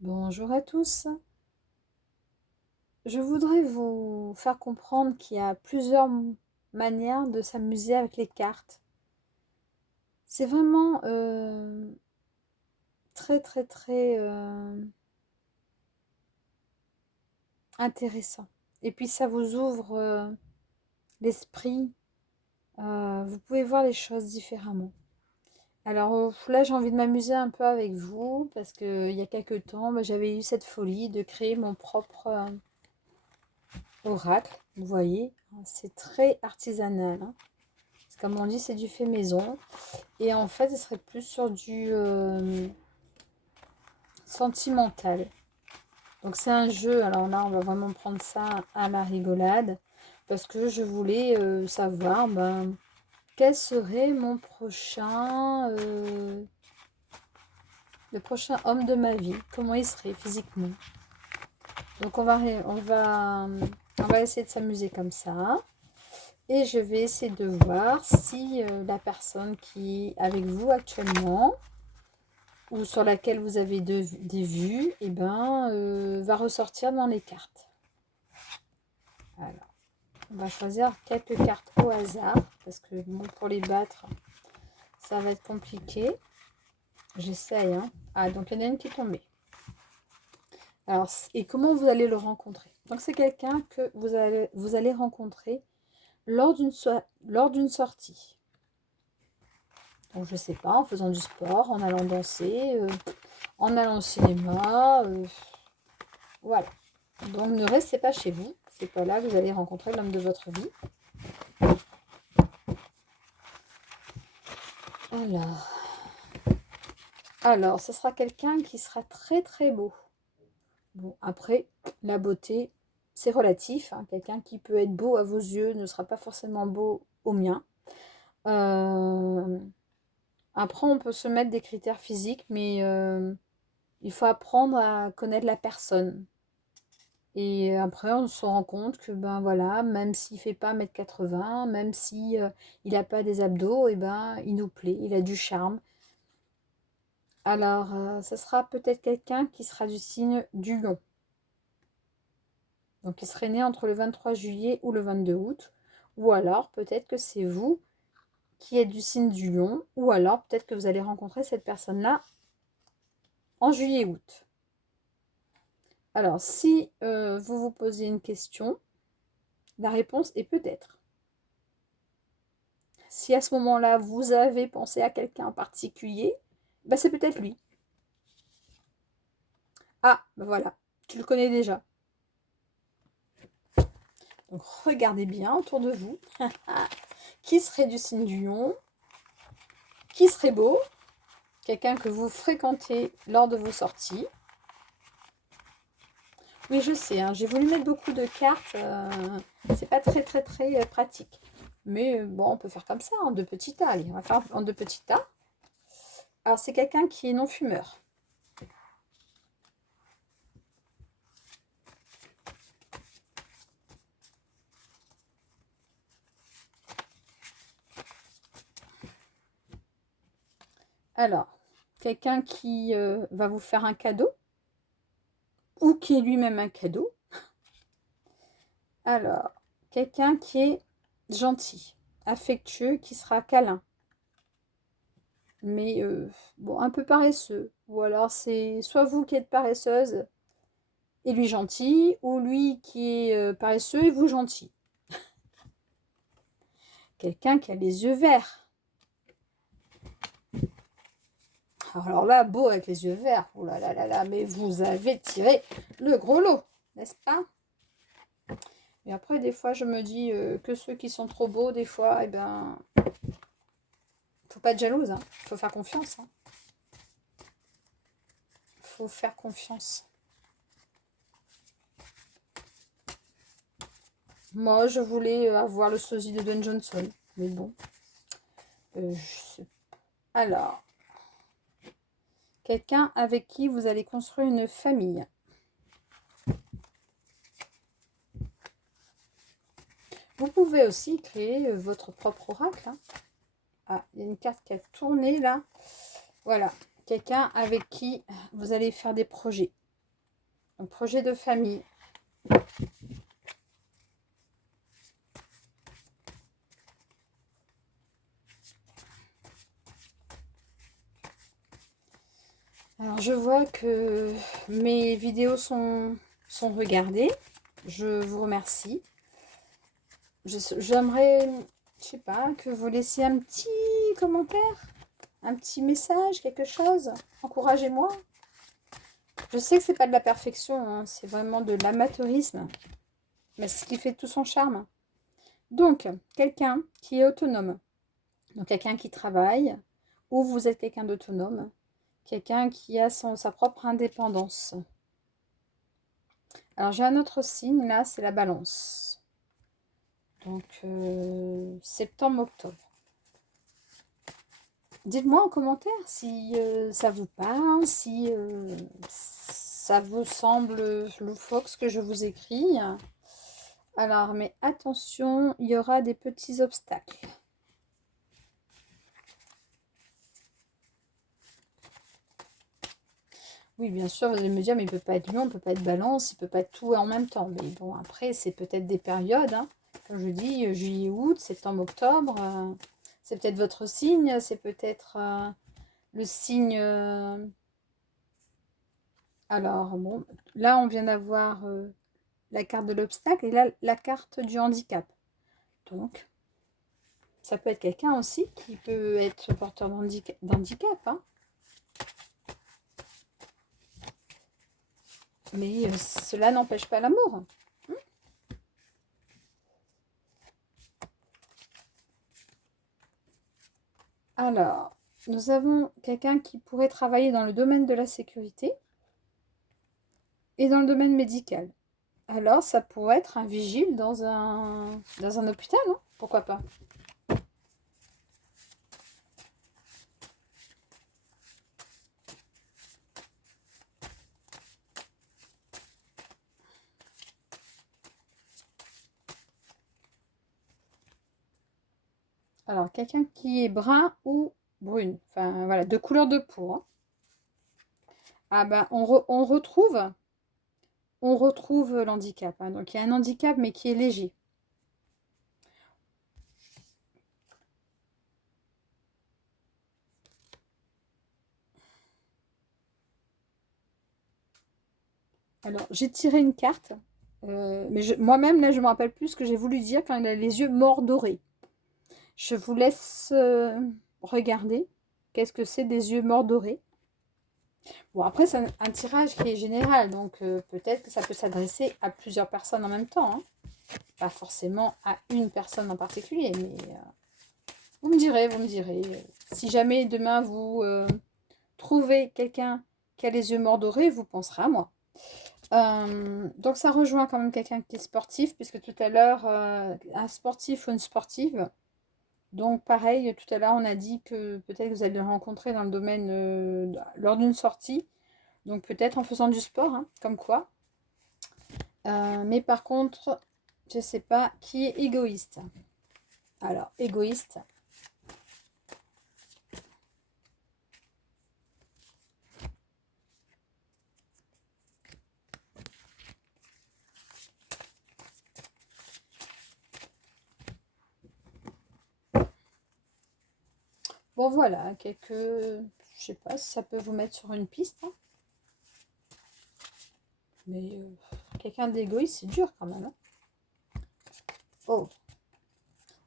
Bonjour à tous. Je voudrais vous faire comprendre qu'il y a plusieurs manières de s'amuser avec les cartes. C'est vraiment très très très intéressant. Et puis ça vous ouvre l'esprit. Vous pouvez voir les choses différemment. Alors là, j'ai envie de m'amuser un peu avec vous parce qu'il y a quelques temps, j'avais eu cette folie de créer mon propre oracle. Vous voyez, c'est très artisanal, hein. Comme on dit, c'est du fait maison. Et en fait, ce serait plus sur du sentimental. Donc c'est un jeu. Alors là, on va vraiment prendre ça à la rigolade. Parce que je voulais savoir quel serait le prochain homme de ma vie. Comment il serait physiquement. Donc on va essayer de s'amuser comme ça. Et je vais essayer de voir si la personne qui est avec vous actuellement ou sur laquelle vous avez des vues, et va ressortir dans les cartes. Alors, on va choisir quelques cartes au hasard, parce que bon, pour les battre, ça va être compliqué. J'essaye, hein. Ah, donc il y en a une qui est tombée. Alors, et comment vous allez le rencontrer? Donc c'est quelqu'un que vous allez rencontrer lors d'une sortie. Donc je sais pas, en faisant du sport, en allant danser, en allant au cinéma, voilà. Donc ne restez pas chez vous, c'est pas là que vous allez rencontrer l'homme de votre vie. Alors, ce sera quelqu'un qui sera très très beau. Bon, après, la beauté, c'est relatif, hein. Quelqu'un qui peut être beau à vos yeux ne sera pas forcément beau aux miens. Après, on peut se mettre des critères physiques, mais il faut apprendre à connaître la personne. Et après, on se rend compte que voilà, même s'il fait pas 1,80 m, même si il n'a pas des abdos, il nous plaît, il a du charme. Alors, ce sera peut-être quelqu'un qui sera du signe du lion. Donc, il serait né entre le 23 juillet ou le 22 août. Ou alors, peut-être que c'est vous qui êtes du signe du lion. Ou alors, peut-être que vous allez rencontrer cette personne-là en juillet-août. Alors, si vous vous posez une question, la réponse est peut-être. Si à ce moment-là, vous avez pensé à quelqu'un en particulier, c'est peut-être lui. Ah, voilà, tu le connais déjà. Donc, regardez bien autour de vous. Qui serait du signe du lion? Qui serait beau? Quelqu'un que vous fréquentez lors de vos sorties. Oui, je sais, hein, j'ai voulu mettre beaucoup de cartes. C'est pas très, très, très pratique. Mais bon, on peut faire comme ça, en deux petits tas. Allez, on va faire en deux petits tas. Alors, c'est quelqu'un qui est non-fumeur. Alors, quelqu'un qui va vous faire un cadeau ou qui est lui-même un cadeau. Alors, quelqu'un qui est gentil, affectueux, qui sera câlin. Mais bon, un peu paresseux. Ou alors c'est soit vous qui êtes paresseuse et lui gentil, ou lui qui est paresseux et vous gentil. Quelqu'un qui a les yeux verts. Alors là, beau avec les yeux verts. Oh là là là là, mais vous avez tiré le gros lot, n'est-ce pas? Et après, des fois, je me dis que ceux qui sont trop beaux, des fois, faut pas être jalouse, hein. Faut faire confiance, hein. Faut faire confiance. Moi, je voulais avoir le sosie de Dwayne Johnson, mais bon. Je sais. Alors, quelqu'un avec qui vous allez construire une famille. Vous pouvez aussi créer votre propre oracle, hein. Ah, il y a une carte qui a tourné là. Voilà, quelqu'un avec qui vous allez faire des projets. Un projet de famille. Alors, je vois que mes vidéos sont regardées. Je vous remercie. J'aimerais, je sais pas, que vous laissiez un petit commentaire, un petit message, quelque chose. Encouragez-moi. Je sais que c'est pas de la perfection, hein, c'est vraiment de l'amateurisme. Mais c'est ce qui fait tout son charme. Donc, quelqu'un qui est autonome. Donc, quelqu'un qui travaille, ou vous êtes quelqu'un d'autonome. Quelqu'un qui a sa propre indépendance. Alors, j'ai un autre signe, là, c'est la balance. Donc, septembre-octobre. Dites-moi en commentaire si ça vous parle, si ça vous semble loufoque ce que je vous écris. Alors, mais attention, il y aura des petits obstacles. Oui, bien sûr, vous allez me dire, mais il ne peut pas être lion, il ne peut pas être balance, il ne peut pas être tout en même temps. Mais bon, après, c'est peut-être des périodes, hein. Comme je dis, juillet, août, septembre, octobre. C'est peut-être votre signe, c'est peut-être le signe... Alors, bon, là, on vient d'avoir la carte de l'obstacle et là, la carte du handicap. Donc, ça peut être quelqu'un aussi qui peut être porteur d'handicap, hein. Mais cela n'empêche pas l'amour. Alors, nous avons quelqu'un qui pourrait travailler dans le domaine de la sécurité et dans le domaine médical. Alors, ça pourrait être un vigile dans un hôpital, hein. Pourquoi pas? Alors, quelqu'un qui est brun ou brune. Enfin, voilà, de couleur de peau, hein. Ah ben, on retrouve l'handicap, hein. Donc, il y a un handicap, mais qui est léger. Alors, j'ai tiré une carte. Mais moi-même, là, je me rappelle plus ce que j'ai voulu dire quand il a les yeux mordorés. Je vous laisse regarder. Qu'est-ce que c'est des yeux mordorés? Bon, après, c'est un tirage qui est général, donc peut-être que ça peut s'adresser à plusieurs personnes en même temps, hein. Pas forcément à une personne en particulier, mais vous me direz, vous me direz. Si jamais demain vous trouvez quelqu'un qui a les yeux mordorés, vous penserez à moi. Donc ça rejoint quand même quelqu'un qui est sportif, puisque tout à l'heure, un sportif ou une sportive. Donc pareil, tout à l'heure on a dit que peut-être vous allez le rencontrer dans le domaine lors d'une sortie. Donc peut-être en faisant du sport, hein, comme quoi. Mais par contre, je ne sais pas qui est égoïste. Alors, égoïste. Bon voilà, je sais pas si ça peut vous mettre sur une piste, hein. Mais quelqu'un d'égoïste, c'est dur quand même, hein. Oh,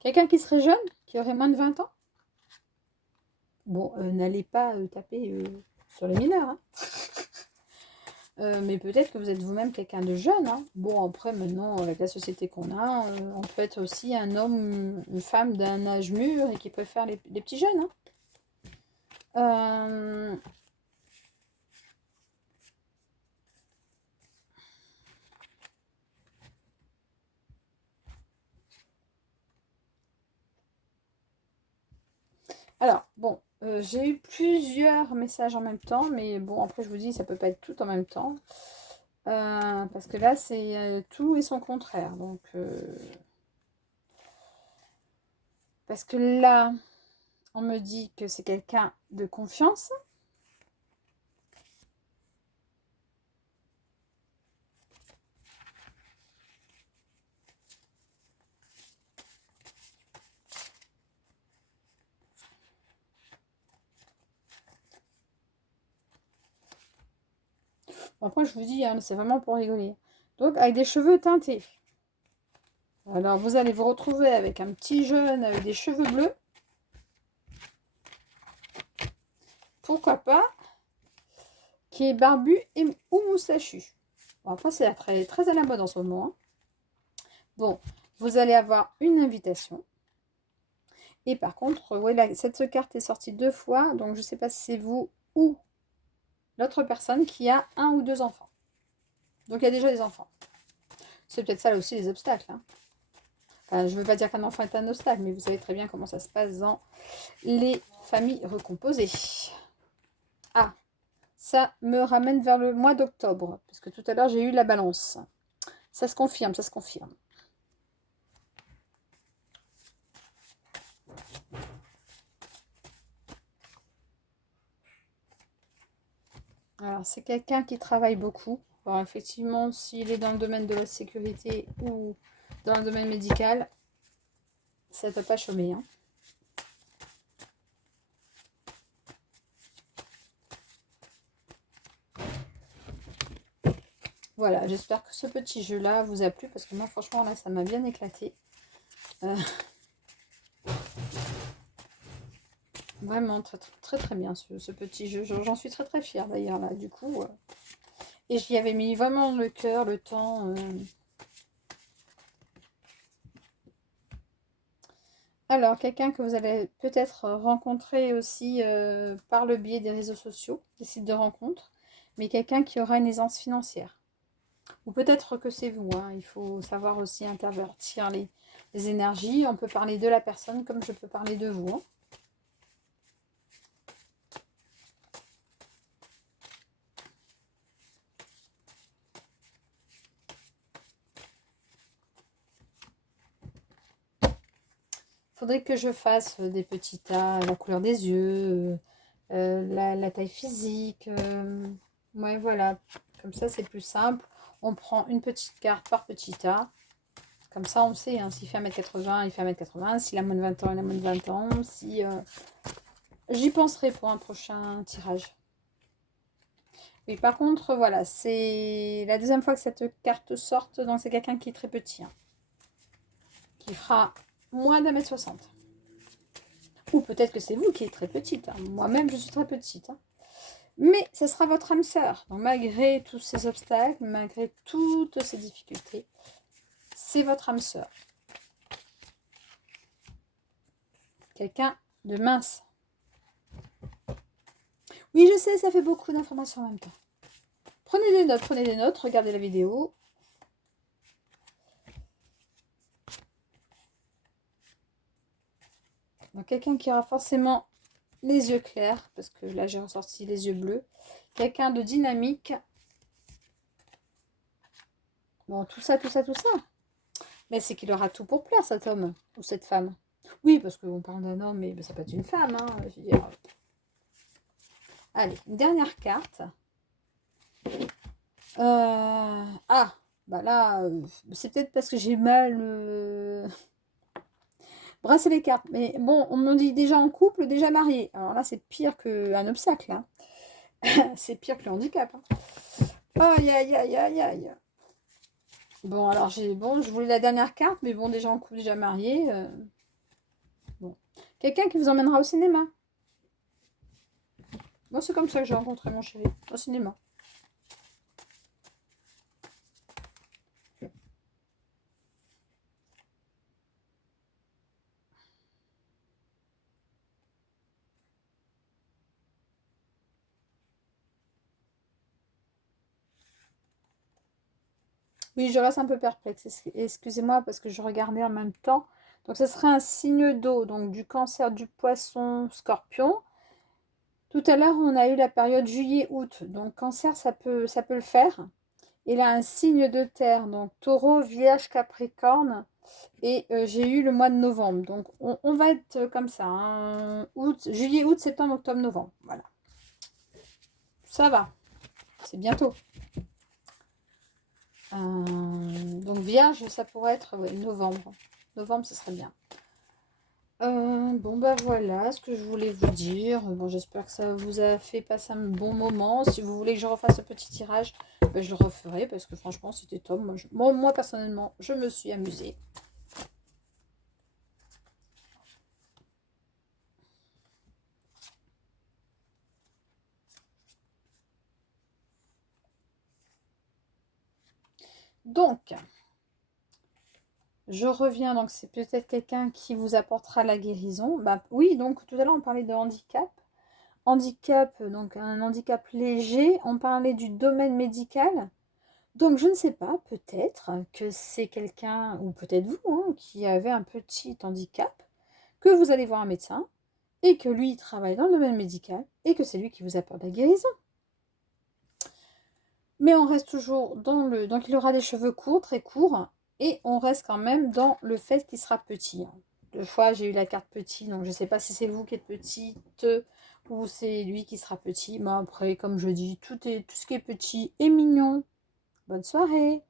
quelqu'un qui serait jeune, qui aurait moins de 20 ans. Bon, n'allez pas taper sur les mineurs, hein. Mais peut-être que vous êtes vous-même quelqu'un de jeune, hein. Bon, après, maintenant, avec la société qu'on a, on peut être aussi un homme, une femme d'un âge mûr et qui préfère les petits jeunes, hein. Euh, Alors, bon, j'ai eu plusieurs messages en même temps, mais bon, après, je vous dis, ça peut pas être tout en même temps. Parce que là, c'est tout et son contraire. Donc, parce que là, on me dit que c'est quelqu'un de confiance. Bon, après, je vous dis, hein, c'est vraiment pour rigoler. Donc, avec des cheveux teintés. Alors, vous allez vous retrouver avec un petit jeune avec des cheveux bleus. Pourquoi pas, qui est barbu ou moustachu. Bon, après, c'est très, très à la mode en ce moment. Hein. Bon, vous allez avoir une invitation. Et par contre, ouais, cette carte est sortie 2 fois. Donc, je ne sais pas si c'est vous ou l'autre personne qui a 1 ou 2 enfants. Donc, il y a déjà des enfants. C'est peut-être ça là aussi les obstacles. Hein. Enfin, je ne veux pas dire qu'un enfant est un obstacle, mais vous savez très bien comment ça se passe dans les familles recomposées. Ah, ça me ramène vers le mois d'octobre, parce que tout à l'heure, j'ai eu la balance. Ça se confirme, ça se confirme. Alors, c'est quelqu'un qui travaille beaucoup. Alors, effectivement, s'il est dans le domaine de la sécurité ou dans le domaine médical, ça ne peut pas chômer. Hein. Voilà, j'espère que ce petit jeu-là vous a plu, parce que moi, franchement, là, ça m'a bien éclaté. Vraiment, très, très, très bien, ce petit jeu. J'en suis très, très fière, d'ailleurs, là, du coup. Et j'y avais mis vraiment le cœur, le temps. Alors, quelqu'un que vous allez peut-être rencontrer aussi par le biais des réseaux sociaux, des sites de rencontres, mais quelqu'un qui aura une aisance financière. Ou peut-être que c'est vous, hein. Il faut savoir aussi intervertir les énergies. On peut parler de la personne comme je peux parler de vous. Hein. Faudrait que je fasse des petits tas, la couleur des yeux, la taille physique. Ouais, voilà. Comme ça, c'est plus simple. On prend une petite carte par petit tas. Comme ça, on sait. Hein, s'il fait 1m80, il fait 1m80. S'il a moins de 20 ans, il a moins de 20 ans. Si, j'y penserai pour un prochain tirage. Oui, par contre, voilà. C'est la deuxième fois que cette carte sort. Donc, c'est quelqu'un qui est très petit. Hein, qui fera moins d'1m60. Ou peut-être que c'est vous qui êtes très petite. Hein. Moi-même, je suis très petite. Hein. Mais ce sera votre âme sœur. Donc, malgré tous ces obstacles, malgré toutes ces difficultés, c'est votre âme sœur. Quelqu'un de mince. Oui, je sais, ça fait beaucoup d'informations en même temps. Prenez des notes, regardez la vidéo. Donc, quelqu'un qui aura forcément les yeux clairs, parce que là, j'ai ressorti les yeux bleus. Quelqu'un de dynamique. Bon, tout ça. Mais c'est qu'il aura tout pour plaire, cet homme ou cette femme. Oui, parce qu'on parle d'un homme, mais ça peut être une femme. Hein, je veux dire. Allez, une dernière carte. Ah, bah là, c'est peut-être parce que j'ai mal brasser les cartes. Mais bon, on me dit déjà en couple, déjà marié. Alors là, c'est pire qu'un obstacle. Hein. C'est pire que le handicap. Hein. Aïe, aïe, aïe, aïe, aïe. Bon, alors je voulais la dernière carte, mais bon, déjà en couple, déjà marié. Bon. Quelqu'un qui vous emmènera au cinéma. Moi, c'est comme ça que j'ai rencontré mon chéri, au cinéma. Oui, je reste un peu perplexe. Excusez-moi parce que je regardais en même temps. Donc, ce serait un signe d'eau, donc du cancer du poisson scorpion. Tout à l'heure, on a eu la période juillet-août. Donc, cancer, ça peut le faire. Il a un signe de terre, donc taureau, vierge, capricorne. Et j'ai eu le mois de novembre. Donc, on va être comme ça. Hein. Juillet, août, septembre, octobre, novembre. Voilà. Ça va. C'est bientôt. Donc, vierge, ça pourrait être novembre. Novembre, ce serait bien. Bon, bah voilà ce que je voulais vous dire. Bon, j'espère que ça vous a fait passer un bon moment. Si vous voulez que je refasse ce petit tirage, bah, je le referai parce que franchement, c'était top. Moi, personnellement, je me suis amusée. Donc, je reviens. Donc, c'est peut-être quelqu'un qui vous apportera la guérison. Bah oui, donc tout à l'heure, on parlait de handicap. Handicap, donc un handicap léger. On parlait du domaine médical. Donc, je ne sais pas, peut-être que c'est quelqu'un, ou peut-être vous, hein, qui avait un petit handicap, que vous allez voir un médecin, et que lui, il travaille dans le domaine médical, et que c'est lui qui vous apporte la guérison. Mais on reste toujours dans le... Donc, il aura des cheveux courts, très courts, et on reste quand même dans le fait qu'il sera petit. Deux fois, j'ai eu la carte petit, donc je ne sais pas si c'est vous qui êtes petite, ou c'est lui qui sera petit. Mais après, comme je dis, tout ce qui est petit est mignon. Bonne soirée!